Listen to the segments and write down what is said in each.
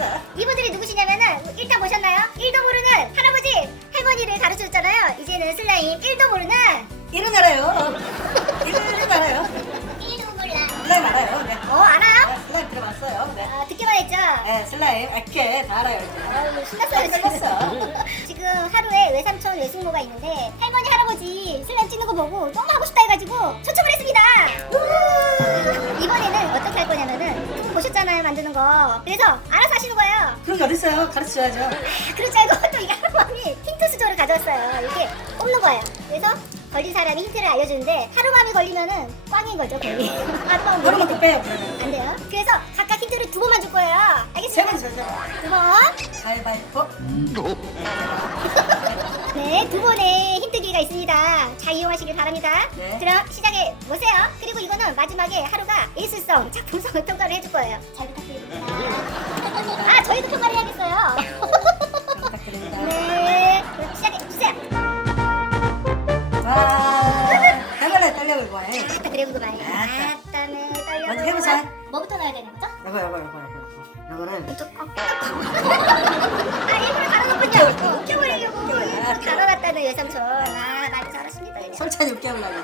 알았어. 이분들이 누구시냐면은 일단 보셨나요? 1도 모르는 할아버지 할머니를 가르쳐줬잖아요 이제는 슬라임 1도 모르는 이런 알아요. 이런 알아요. 1도 몰라 슬라임 알아요. 네. 어 알아요? 네, 슬라임 들어봤어요. 네. 아, 듣기만 했죠? 네, 슬라임, 액케 다 알아요. 아유, 신났어요 지금 끝났어. 지금 하루에 외삼촌 외숙모가 있는데 할머니 할아버지 슬라임 찍는 거 보고 너무 하고 싶다 해가지고 초청을 했습니다 우! 이번에는 어떻게 할 거냐면은 보셨잖아요 만드는 거 그래서 알아서 하시는 거예요 그런 게 어딨어요? 가르쳐야죠. 아, 그럴 줄 알고 또 이게 할머니 힌트 수저를 가져왔어요 이렇게 뽑는 거예요 그래서 걸린 사람이 힌트를 알려주는데 하루밤이 걸리면은 꽝인 거죠 거의 하루만 더 걸리면 빼요. 안 돼요 그래서 각각 힌트를 두 번만 줄 거예요 세세 번. 두 번. 가위바위보. 네, 두 번의 힌트 기회가 있습니다. 잘 이용하시길 바랍니다. 네. 그럼 시작해 보세요. 그리고 이거는 마지막에 하루가 예술성, 작품성을 평가를 해줄 거예요. 잘 부탁드립니다. 아, 저희도 평가를 해야겠어요. 부탁드립니다. 네, 그럼 시작해 주세요. 와, 해발레 떨려고 해. 아따 그래 그거 말이야. 아따. 아따매 떨려. 먼저 해보자. 뭐부터 넣어야 되는 거죠? 이거, 이거, 이거, 이거. 이거는 뚜껑. 아, 일부러 달아놓군요. 웃겨버리려고 일부러 달아놨다는 예삼촌. 아, 말 잘하십니다. 그냥. 솔찬히 웃게 하려고.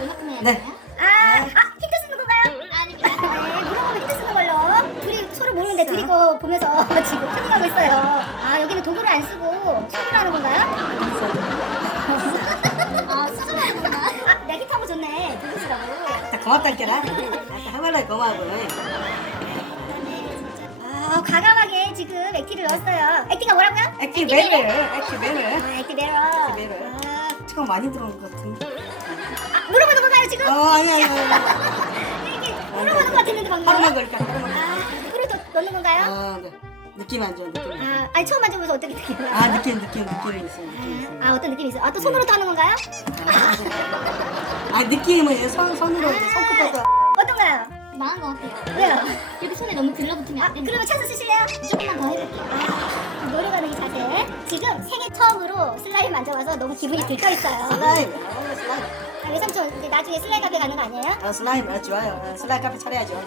이만큼 해야 네. 있어요. 아, 여기는 도구를 안 쓰고 손으로 하는 건가요? 아, 수저로 하는 건가? 아, 내가 힌트 한거 줬네. 도구 쓰라고. 다 고맙다니까. 해발레 고마워. 아, 과감하게 지금 액티를 넣었어요. 액티가 뭐라고요? 액티 메르, 액티 메르. 아, 액티 메러. 액티 메러. 아, 지금 많이 들어온 것 같은데. 아, 물어보는 건가요, 지금? 어, 아니, 아니, 아니. 이렇게 물어보는 것 같았는데 방금. 하루만 걸릴까? 하루만. 아, 물을 더 넣는 건가요? 아, 네. 느낌 안 좋아, 느낌. 안 좋아. 아, 아니 처음 만져보면서 어떻게 느낌이 아, 느낌, 느낌, 느낌이 있어, 느낌 있어. 아, 어떤 느낌이 있어요? 아, 또 손으로 도 하는 건가요? 아, 느낌은 손, 손으로 이제 손끝에서. 어떤가요? 망한 것 같아요. 왜요? 이렇게 손에 너무 들러붙으면 아, 안 됩니다. 그러면 찬스 쓰실래요? 조금만 더 해볼게요. 아, 노력하는 이 자세. 지금 생애 처음으로 슬라임 만져봐서 너무 기분이 들떠있어요. 슬라임. 아, 슬라임. 아, 외삼촌, 이제 나중에 슬라임 카페 가는 거 아니에요? 아, 슬라임. 아, 좋아요. 아, 슬라임 카페 차려야죠.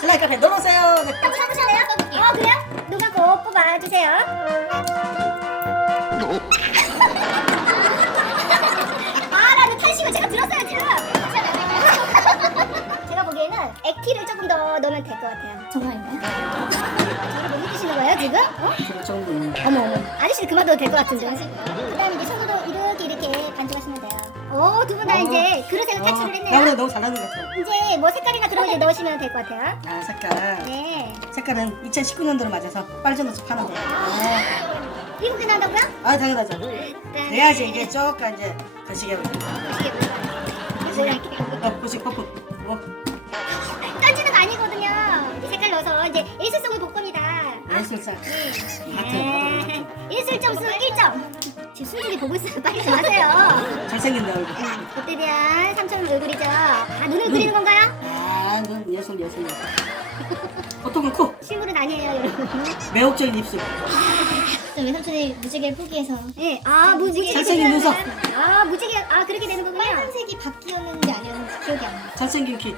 슬라임 카페 놀러오세요. 네. 한번 그래요? 것 같아요. 정말인가요? 저를 못 느끼시는 거예요, 지금? 어? 그 정도. 어머, 어머. 아저씨 그만둬도 될 것 같은데. 그 다음에 이제 손으로 이렇게 이렇게 반죽하시면 돼요. 오, 두 분 다 어. 이제 그릇에 탈출을 나 오늘 했네요. 너무 잘하는 것 같아. 이제 뭐 색깔이나 그런 거 이제 넣으시면 될 것 같아요. 아, 색깔. 네. 색깔은 2019년도로 맞아서 빨전어서 파는 거. 아, 미국 게 나온다고요? 아, 당연하죠. 네. 그래야지 이게 조금 이제. 이렇게. 어, 거시 퍼프. 어, 넣어서 이제 일술성을 볼 겁니다. 예술상. 하트, 네. 일술 점수 1점. 지금 순들이 보고 있어요. 빨리 좀 하세요. 잘생긴다, 얼굴. 그때 대한 삼촌 얼굴이죠. 아, 눈을 그리는 건가요? 아, 넌 예술, 예술, 예술. 보통은 코. 실물은 아니에요, 여러분. 매혹적인 입술. 저 외삼촌이 무지개 포기해서 네. 아, 무지개. 잘생긴 눈썹. 아, 무지개. 아, 그렇게 되는 거군요. 빨간색이 바뀌었는지 아니었는지 기억이 안 나요. 잘생긴 키.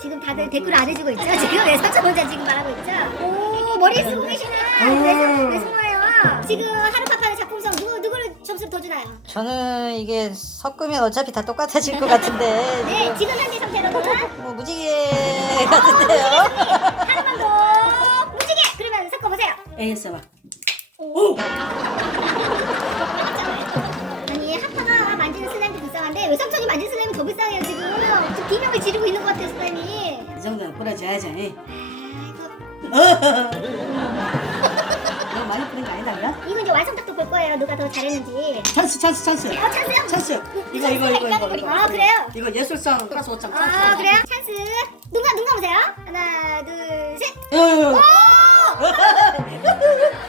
지금 다들 댓글 안 해주고 있죠? 지금 왜 삼촌 혼자 지금 말하고 있죠? 오, 머리 쓰고 계시나? 오. 왜, 왜 숨어요? 지금 하루파파의 작품성 누구, 누구를 점수를 더 주나요? 저는 이게 섞으면 어차피 다 똑같아질 것 같은데 네, 지금 현재 상태로는 뭐 무지개 같은데요. 하루만 더 무지개! 그러면 섞어보세요. ASMR. 오! 아니, 하파가 만지는 슬라임도 불쌍한데 왜 삼촌이 만진 슬라임이 더 불쌍해요, 지금. 좀 비명을 지르고 있는 것 같아요, 슬라임이. 이 정도는 뿌려줘야지. 아이고, 너무 많이 뿌린 거 아니다, 그래? 이거 이제 완성작도 볼 거예요, 누가 더 잘했는지. 찬스, 찬스, 찬스. 어, 찬스요? 찬스. 이거, 이거, 이거, 이거. 이거. 아, 그래요? 이거 예술상 플러스 5점. 아, 그래요? 찬스. 눈, 감- 눈 감으세요. 하나, 둘, 셋. 요 오!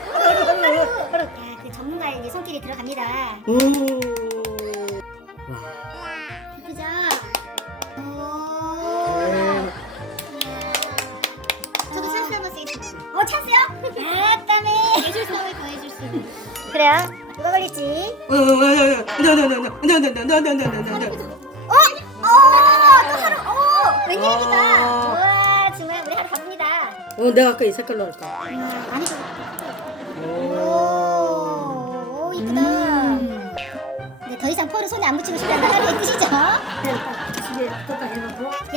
손길이 들어갑니다. 오. 예쁘죠? 오. 저도 찬스 한번 쓰겠습니다. 어, 찬스요? 아, 땀에. 예술성을 더해줄 수 있는. 그래요? 누가 걸릴지. 어, 어, 어, 어, 어, 어, 어, 어, 어, 어, 어, 어, 어, 어, 어. 어? 어, 또 하루, 어, 웬일입니까? 어. 우와, 정말 우리 하루 바쁩니다. 어, 내가 아까 이 색깔로 할까? 음, 아니 안 붙이고 싶다는 하는 뜻이죠. 야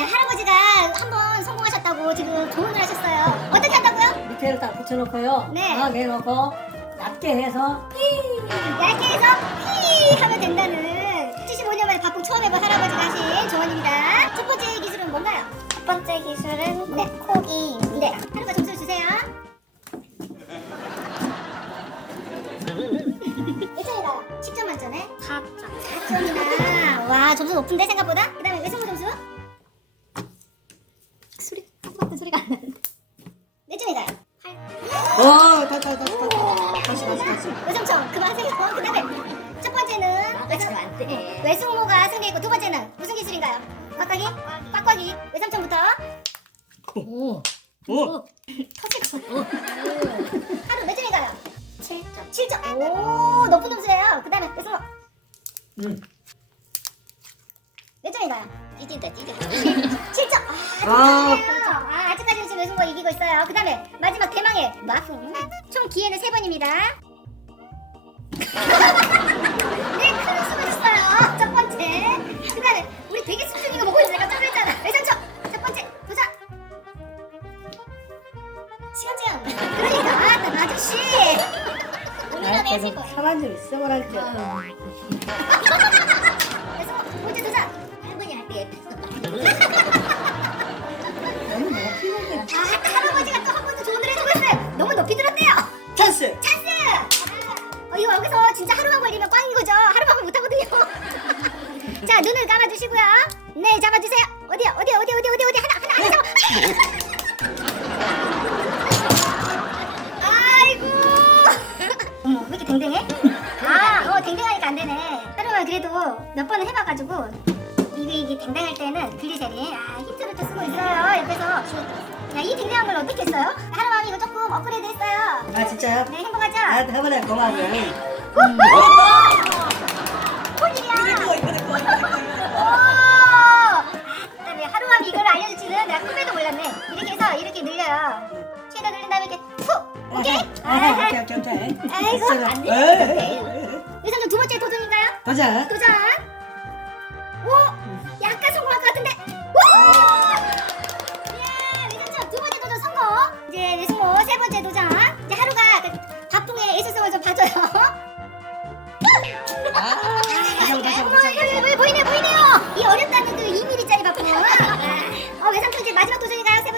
할아버지가 한번 성공하셨다고 지금 조언을 하셨어요. 어떻게 한다고요? 밑에를 다 붙여놓고요. 네. 아, 막 해놓고 얇게 해서 삐 얇게 해서 휘 하면 된다는 75년 만에 바쁜 처음 해본 할아버지가 하신 조언입니다. 첫 번째 기술은 뭔가요? 첫 번째 기술은 네. 콕이 네. 할아버지 점수 주세요. 일점이가요 10점 만점에 4점. 4점이나. 와, 점수 높은데 생각보다? 그 다음에 외성무 점수? 소리 똑같은 소리가 안 나는데. 몇 점이다? 8. 어, 다시 다시 다시 다시 다시 다시. 외성청 그만하세요. 그 다음에 첫 번째는 외성, 안 돼. 외숙모가 승리했고 두 번째는 무슨 기술인가요? 꽉꽉이? 꽉꽉이 외삼촌부터 오. 오. 터질 것 같아 하루 몇 점인가요? 7점 7점 오 높은 점수예요 그 다음에 외숙모 음. 몇 점인가요? 찢긴다 찢겨. 7점 아, 아. 점이에요 아 아직까지는 지금 외숙모 이기고 있어요 그 다음에 마지막 대망의 마풍 총 기회는 3번입니다 네, 큰 수고 있어요. 첫 번째. 그 다음에, 우리 되게. 첫 번째, 도전. 시간 제한. 그러니까, 아, 아저씨. 아, 계속 가만히 있어보랄게. 그래서, 번째 도전. 할머니 할때 너무 높이는 아, 할아버지가 또 한 번더 노래 해주고 있어요. 너무 높이 들었대요. 찬스. 찬스! 어, 이거 여기서 진짜 하루만 걸리면 꽝인 거죠? 하루만은 못하거든요. 자, 눈을 감아주시고요. 네, 잡아주세요. 어디야, 어디야, 어디, 어디, 어디, 어디, 하나, 하나, 하나 잡아. 댕댕해? 아, 어, 댕댕하니까 안 되네. 하루만 그래도 몇 번을 해봐가지고 이게 이게 댕댕할 때는 글리세린 아 힌트를 또 쓰고 있어요 옆에서 야이 댕댕한 걸 어떻게 했어요? 하루만 이거 조금 업그레이드 했어요 아 진짜요? 네 행복하죠? 아, 해보네 고마워요. 폰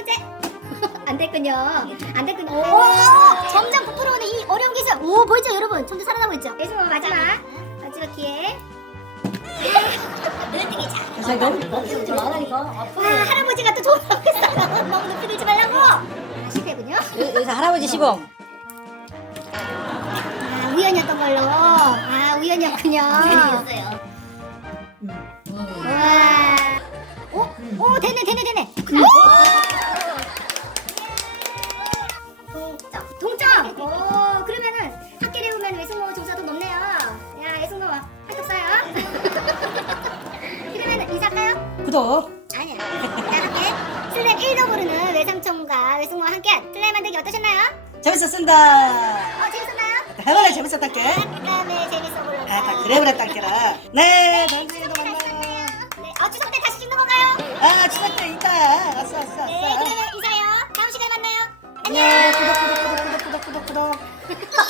번째? 안 됐군요. 안 됐군요. 오, 점점 부풀어오는 이 어려운 기술. 오 보이죠 여러분? 점점 살아나고 있죠. 외숙모 마지막 마지막 기회. 눈뜨기 자. 그래서 너무 높이 좀 말하니까 와 아프네. 할아버지가 또 좋아하고 있어요. 너무 높이 들지 말라고. 아, 실패군요. 여기서 할아버지 시범. 아 우연이었던 걸로. 아 우연이었군요. 재미있어요. 와. 오, 오, 되네, 되네, 되네. 동점, 동점. 오, 그러면은 학교에 오면 외숙모 점수가 더 높네요. 야, 외숙모 한턱 쏴요. 그러면은 인사할까요? 구독. 아니야. 자, 함께 슬램 1도 모르는 외삼촌과 외숙모와 함께한 슬램 만들기 어떠셨나요? 재밌었습니다. 어, 재밌었나요? 해보네 재밌었다께. 그 다음에 재밌어 보였다. 아, 다 그래 그랬다께라. 네, 주에도 있다. 왔어, 왔어, 네. 그러면 인사요. 다음 시간에 만나요. 네, 구독, 구독, 구독, 구독, 구독, 구독, 구독.